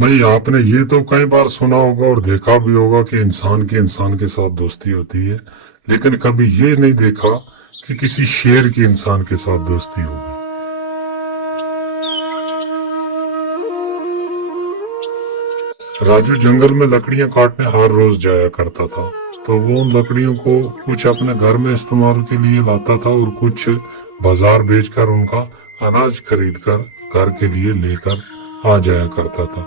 भाई आपने ये तो कई बार सुना होगा और देखा भी होगा कि इंसान के साथ दोस्ती होती है, लेकिन कभी ये नहीं देखा कि किसी शेर की इंसान के साथ दोस्ती हो गई। राजू जंगल में लकड़ियां काटने हर रोज जाया करता था। तो वो उन लकड़ियों को कुछ अपने घर में इस्तेमाल के लिए लाता था और कुछ बाजार बेचकर उनका अनाज खरीदकर घर के लिए लेकर आ जाया करता था।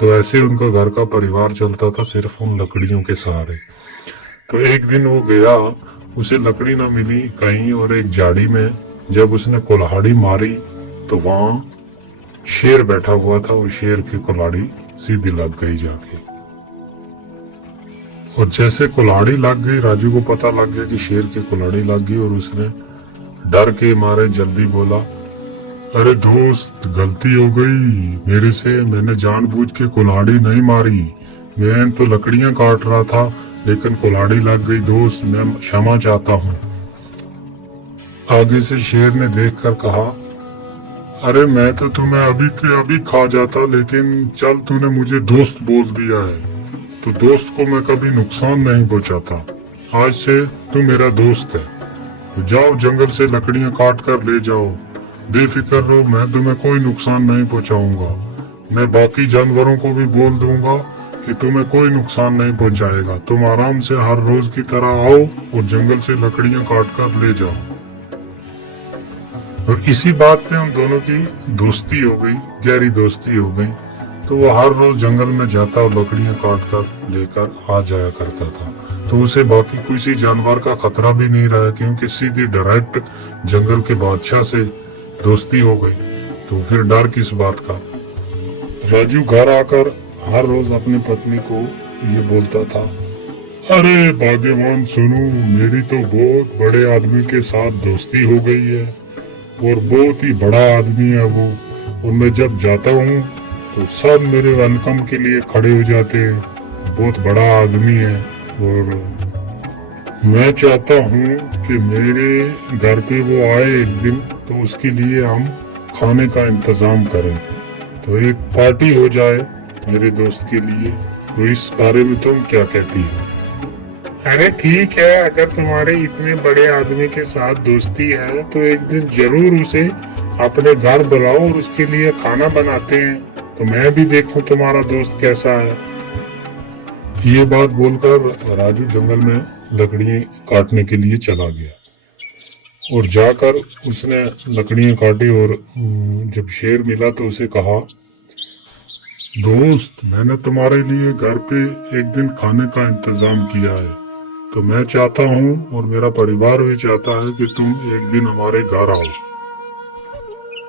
तो ऐसे उनका घर का परिवार चलता था सिर्फ उन लकड़ियों के सहारे। तो एक दिन वो गया, उसे लकड़ी ना मिली कहीं, और एक झाड़ी में जब उसने कुल्हाड़ी मारी तो वहां शेर बैठा हुआ था और शेर की कुल्हाड़ी सीधी लग गई जाके। और जैसे कुल्हाड़ी लग गई, राजू को पता लग गया कि शेर की कुल्हाड़ी लग गई, और उसने डर के मारे जल्दी बोला, अरे दोस्त, गलती हो गई मेरे से, मैंने जानबूझ के कुल्हाड़ी नहीं मारी, मैं तो लकड़ियां काट रहा था लेकिन कुल्हाड़ी लग गई दोस्त, मैं क्षमा चाहता हूँ। आगे से शेर ने देखकर कहा, अरे मैं तो तुम्हें अभी के अभी खा जाता, लेकिन चल तूने मुझे दोस्त बोल दिया है तो दोस्त को मैं कभी नुकसान नहीं पहुंचाता। आज से तू मेरा दोस्त है, तो जाओ जंगल से लकड़ियां काट कर ले जाओ, बेफिक्र रहो, मैं तुम्हें कोई नुकसान नहीं पहुंचाऊंगा। मैं बाकी जानवरों को भी बोल दूंगा कि तुम्हें कोई नुकसान नहीं पहुंचाएगा, तुम आराम से हर रोज की तरह आओ और जंगल से लकड़ियां काट कर ले जाओ। और इसी बात पे उन दोनों की दोस्ती हो गई, गहरी दोस्ती हो गई। तो वो हर रोज जंगल में जाता और लकड़ियां काट कर लेकर आ जाया करता था। तो उसे बाकी किसी जानवर का खतरा भी नहीं रहा, क्योंकि सीधी डायरेक्ट जंगल के बादशाह से दोस्ती हो गई। तो फिर डर किस बात का। राजू घर आकर हर रोज अपनी पत्नी को ये बोलता था, अरे भाग्यवान सुनो, मेरी तो बहुत बड़े आदमी के साथ दोस्ती हो गई है, और बहुत ही बड़ा आदमी है वो, और मैं जब जाता हूँ तो सब मेरे वेलकम के लिए खड़े हो जाते हैं, बहुत बड़ा आदमी है। और मैं चाहता हूँ कि मेरे घर पे वो आए एक दिन, तो उसके लिए हम खाने का इंतजाम करें, तो एक पार्टी हो जाए मेरे दोस्त के लिए। तो इस बारे में तुम क्या कहती हो? अरे ठीक है, अगर तुम्हारे इतने बड़े आदमी के साथ दोस्ती है तो एक दिन जरूर उसे अपने घर बुलाओ और उसके लिए खाना बनाते हैं, तो मैं भी देखूं तुम्हारा दोस्त कैसा है। ये बात बोलकर राजू जंगल में लकड़ियां काटने के लिए चला गया, और जाकर उसने लकड़ियां काटी, और जब शेर मिला तो उसे कहा, दोस्त, मैंने तुम्हारे लिए घर पे एक दिन खाने का इंतजाम किया है, तो मैं चाहता हूँ और मेरा परिवार भी चाहता है कि तुम एक दिन हमारे घर आओ।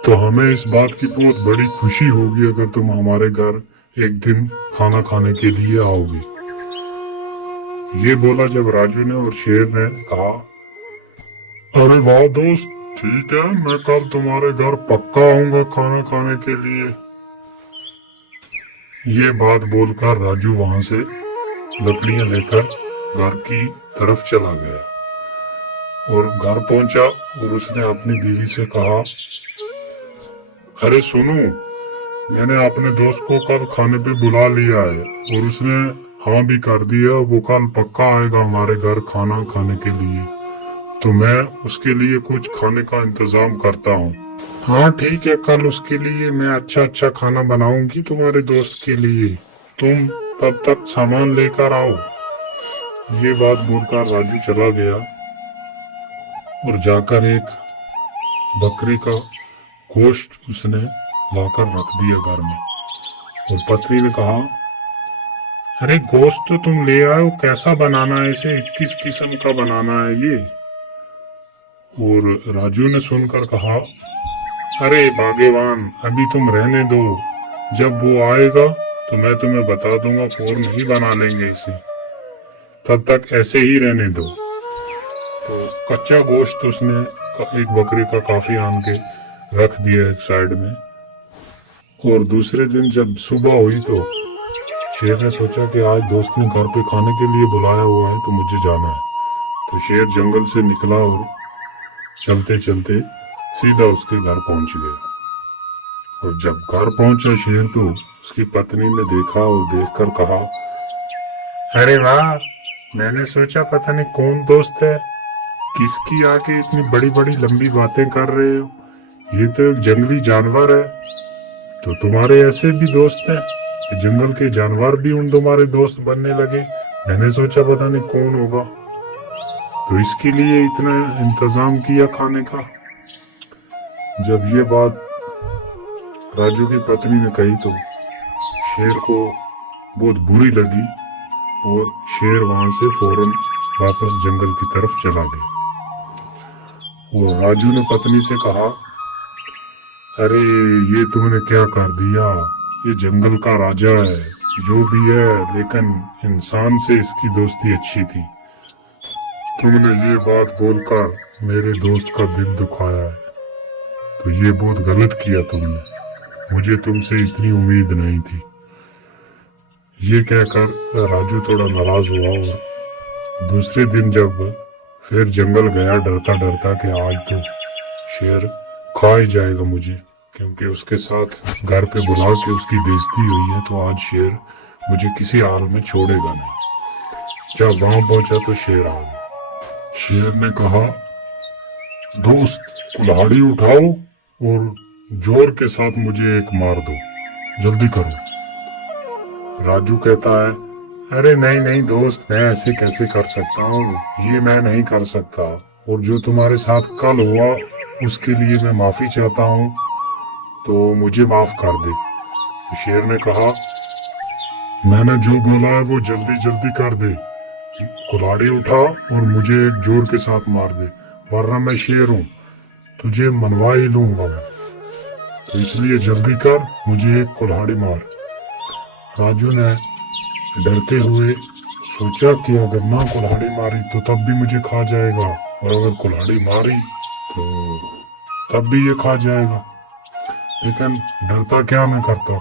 तो हमें इस बात की बहुत बड़ी खुशी होगी अगर तुम हमारे घर एक दिन खाना खाने के लिए आओगे। ये बोला जब राजू ने, और शेर ने कहा, अरे वाह दोस्त, ठीक है, मैं कल तुम्हारे घर पक्का आऊंगा खाना खाने के लिए। ये बात बोलकर राजू वहां से लकड़ियां लेकर घर की तरफ चला गया, और घर पहुंचा और उसने अपनी बीवी से कहा, अरे सुनो, मैंने अपने दोस्त को कल खाने पे बुला लिया है और उसने हाँ भी कर दिया, वो कल पक्का आएगा हमारे घर खाना खाने के लिए, तो मैं उसके लिए कुछ खाने का इंतजाम करता हूँ। हाँ ठीक है, कल उसके लिए मैं अच्छा अच्छा खाना बनाऊंगी तुम्हारे दोस्त के लिए, तुम तब तक सामान लेकर आओ। ये बात बोलकर राजू चला गया और जाकर एक बकरी का गोश्त उसने लाकर रख दिया घर में, और पत्नी ने कहा, अरे गोश्त तो तुम ले आए हो, कैसा बनाना है इसे, किस किस्म का बनाना है ये। और राजू ने सुनकर कहा, अरे भाग्यवान, अभी तुम रहने दो, जब वो आएगा तो मैं तुम्हें बता दूंगा, फौरन ही बना लेंगे इसे, तब तक ऐसे ही रहने दो। तो कच्चा गोश्त उसने एक बकरी का काफी आन के रख दिया एक साइड में। और दूसरे दिन जब सुबह हुई तो शेर ने सोचा कि आज दोस्त ने घर पे खाने के लिए बुलाया हुआ है तो मुझे जाना है। तो शेर जंगल से निकला और चलते चलते सीधा उसके घर पहुंच गया। और जब घर पहुंचा शेर तो उसकी पत्नी ने देखा और देखकर कहा, अरे वाह, मैंने सोचा पता नहीं कौन दोस्त है, किसकी आके इतनी बड़ी बड़ी लंबी बातें कर रहे हो, ये तो एक जंगली जानवर है। तो तुम्हारे ऐसे भी दोस्त हैं कि जंगल के जानवर भी उन तुम्हारे दोस्त बनने लगे। मैंने सोचा पता नहीं कौन होगा, तो इसके लिए इतना इंतजाम किया खाने का। जब ये बात राजू की पत्नी ने कही तो शेर को बहुत बुरी लगी और शेर वहां से फौरन वापस जंगल की तरफ चला गया। और राजू ने पत्नी से कहा, अरे ये तुमने क्या कर दिया, ये जंगल का राजा है जो भी है, लेकिन इंसान से इसकी दोस्ती अच्छी थी। तुमने ये बात बोलकर मेरे दोस्त का दिल दुखाया है, तो ये बहुत गलत किया तुमने, मुझे तुमसे इतनी उम्मीद नहीं थी। ये कहकर राजू थोड़ा नाराज हुआ और दूसरे दिन जब फिर जंगल गया डरता डरता कि आज तो शेर खा ही जाएगा मुझे, क्योंकि उसके साथ घर पे बुला के उसकी बेइज्जती हुई है, तो आज शेर मुझे किसी हाल में छोड़ेगा नहीं। जब वहां पहुंचा तो शेर आ गया। शेर ने कहा, दोस्त कुल्हाड़ी उठाओ और जोर के साथ मुझे एक मार दो, जल्दी करो। राजू कहता है, अरे नहीं नहीं दोस्त, मैं ऐसे कैसे कर सकता हूँ, ये मैं नहीं कर सकता, और जो तुम्हारे साथ कल हुआ उसके लिए मैं माफी चाहता हूँ, तो मुझे माफ कर दे। शेर ने कहा, मैंने जो बोला है वो जल्दी जल्दी कर दे, कुल्हाड़ी उठा और मुझे एक जोर के साथ मार दे, वरना मैं शेर हूँ, तुझे मनवा ही लूंगा मैं, तो इसलिए जल्दी कर, मुझे एक कुल्हाड़ी मार। राजू ने डरते हुए सोचा कि अगर ना कुल्हाड़ी मारी तो तब भी मुझे खा जाएगा, और अगर कुल्हाड़ी मारी तो तब भी ये खा जाएगा, लेकिन डरता क्या मैं करता।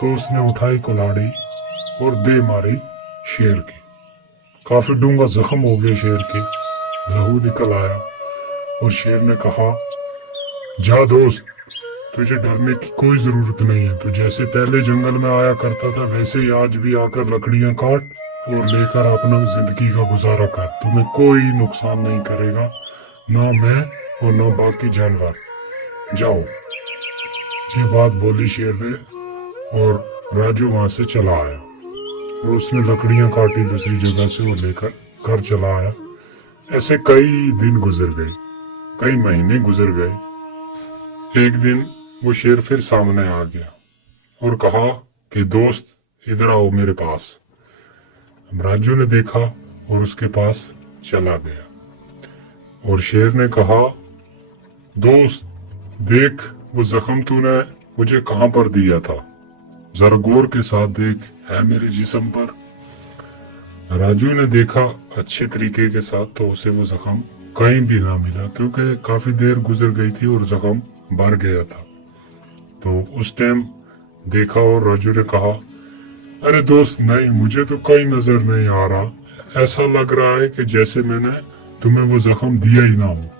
तो उसने उठाई कुल्हाड़ी और दे मारी शेर की। काफी डूंगा जख्म हो गया शेर के, लहू निकल आया और शेर ने कहा, जा दोस्त, तुझे डरने की कोई जरूरत नहीं है, तो जैसे पहले जंगल में आया करता था वैसे ही आज भी आकर लकड़ियां काट और लेकर अपना जिंदगी का गुजारा कर, तुम्हें कोई नुकसान नहीं करेगा, ना मैं और ना बाकी जानवर, जाओ। ये बात बोली शेर ने और राजू वहां से चला आया और उसने लकड़ियां काटी दूसरी जगह से वो लेकर घर चला आया। ऐसे कई दिन गुजर गए, कई महीने गुजर गए। एक दिन वो शेर फिर सामने आ गया और कहा कि दोस्त इधर आओ मेरे पास। राजू ने देखा और उसके पास चला गया और शेर ने कहा, दोस्त देख, वो जख्म तूने मुझे कहां पर दिया था, जरा गौर के साथ देख, है मेरे जिस्म पर। राजू ने देखा अच्छे तरीके के साथ, तो उसे वो जख्म कहीं भी ना मिला, क्योंकि काफी देर गुजर गई थी और जख्म भर गया था। तो उस टाइम देखा और राजू ने कहा, अरे दोस्त नहीं, मुझे तो कहीं नजर नहीं आ रहा, ऐसा लग रहा है कि जैसे मैंने तुम्हें वो जख्म दिया ही ना हो।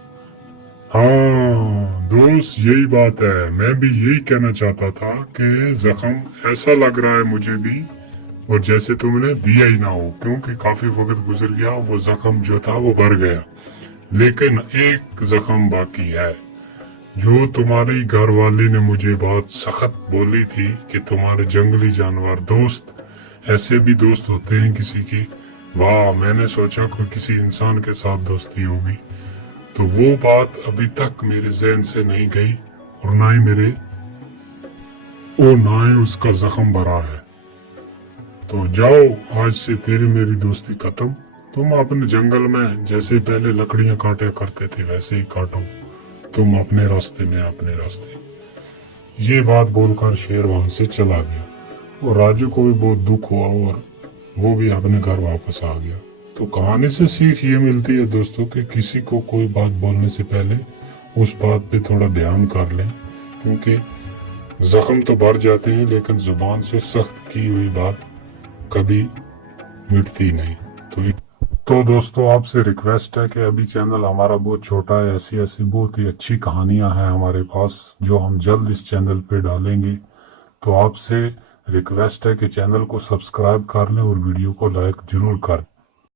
हाँ दोस्त, यही बात है, मैं भी यही कहना चाहता था कि जख्म ऐसा लग रहा है मुझे भी, और जैसे तुमने दिया ही ना हो, क्योंकि काफी वक्त गुजर गया, वो जख्म जो था वो भर गया, लेकिन एक जख्म बाकी है, जो तुम्हारी घरवाली ने मुझे बहुत सख्त बोली थी कि तुम्हारे जंगली जानवर दोस्त, ऐसे भी दोस्त होते हैं किसी की। वाह, मैंने सोचा कोई किसी इंसान के साथ दोस्ती होगी, तो वो बात अभी तक मेरे ज़हन से नहीं गई और ना ही उसका जख्म भरा है। तो जाओ, आज से तेरी मेरी दोस्ती खत्म, तुम अपने जंगल में जैसे पहले लकड़ियां काटा करते थे वैसे ही काटो, तुम अपने रास्ते में अपने रास्ते। ये बात बोलकर शेर वहां से चला गया और राजू को भी बहुत दुख हुआ और वो भी अपने घर वापस आ गया। तो कहानी से सीख ये मिलती है दोस्तों कि किसी को कोई बात बोलने से पहले उस बात पे थोड़ा ध्यान कर लें, क्योंकि जख्म तो भर जाते हैं लेकिन जुबान से सख्त की हुई बात कभी मिटती नहीं। तो तो दोस्तों आपसे रिक्वेस्ट है कि अभी चैनल हमारा बहुत छोटा है, ऐसी ऐसी बहुत ही अच्छी कहानियां हैं हमारे पास जो हम जल्द इस चैनल पे डालेंगे। तो आपसे रिक्वेस्ट है कि चैनल को सब्सक्राइब कर लें और वीडियो को लाइक जरूर कर दें।